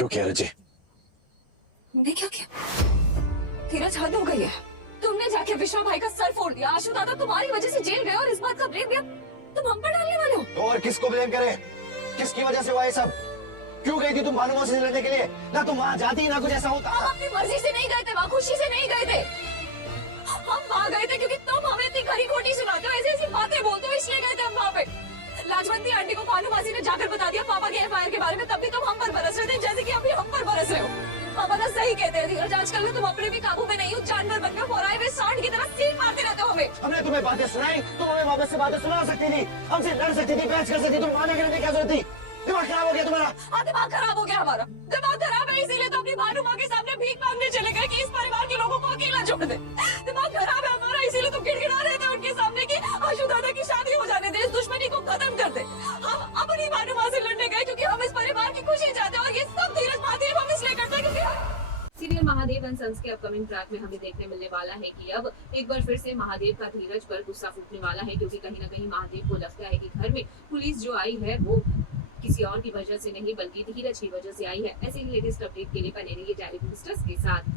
क्यों किया रजी? मैं क्या किया? धीरज, हद हो गई है। तुमने जाके विश्वा भाई का सर फोड़ दिया, आशु दादा तुम्हारी वजह से जेल गए और इस बात का ब्लेम दिया तुम हम पर डालने वाले हो। तो और किसको ब्लेम करे? किसकी वजह से हुआ ये सब? क्यों गई थी तुम भानु मौसी से लड़ने के लिए? ना तुम वहां जाती ना कुछ ऐसा होता। हम अपनी मर्जी से नहीं गए थे, वहाँ खुशी से नहीं गए थे। हम वहाँ गए थे क्योंकि तुम हमें इतनी खरी खोटी सुनाते हो, ऐसी ऐसी बातें बोलते हो, इसलिए गए थे हम वहाँ पे। लाजवंती आंटी को भानु मासी ने जाकर बता दिया पापा के एफआईआर के बारे में, तब भी तुम हम पर बरस रहे थे जैसे कि अभी हम पर बरस रहे हो। पापा ना सही कहते हैं धीरज, आजकल में तुम अपने भी काबू में नहीं हो, जानवर बनकर फोराए हुए सांड की तरह सीट मारते रहते हो हमें। हमने तुम्हें बातें सुनाई, तुम हमें वापस से बातें सुना सकती थी, हमसे लड़ सकती थी, बहस कर सकती थी, तुम माने करने की क्या जरूरत थी? दिमाग खराब हो गया तुम्हारा? हाँ, दिमाग खराब हो गया हमारा। दिमाग खराब है, इसीलिए तो अपनी भानु माँ के सामने भीख मांगने चले गए कि इस परिवार के लोगों को अकेला छोड़ दे। दिमाग खराब है हमारा, इसीलिए तो गिड़गिड़ा रहे थे उनके सामने कि आशु दादा की शादी हो जाने दे, इस दुश्मनी को खत्म कर दे। हम अपनी भानु माँ से लड़ने गए क्योंकि हम इस परिवार की खुशी चाहते हैं और ये सब धीरज महादेव हम इसलिए करते हैं क्योंकि सीरियल महादेव एंड सन्स के अपकमिंग ट्रैक में हमें देखने मिलने वाला है कि अब एक बार फिर से महादेव का धीरज पर गुस्सा फूटने वाला है, क्योंकि कहीं ना कहीं महादेव को लगता है कि घर में पुलिस जो आई है वो किसी और की वजह से नहीं बल्कि धीरज की वजह से आई है। ऐसे ही लेटेस्ट अपडेट के लिए बने रहिए डेली बूस्टर्स के साथ।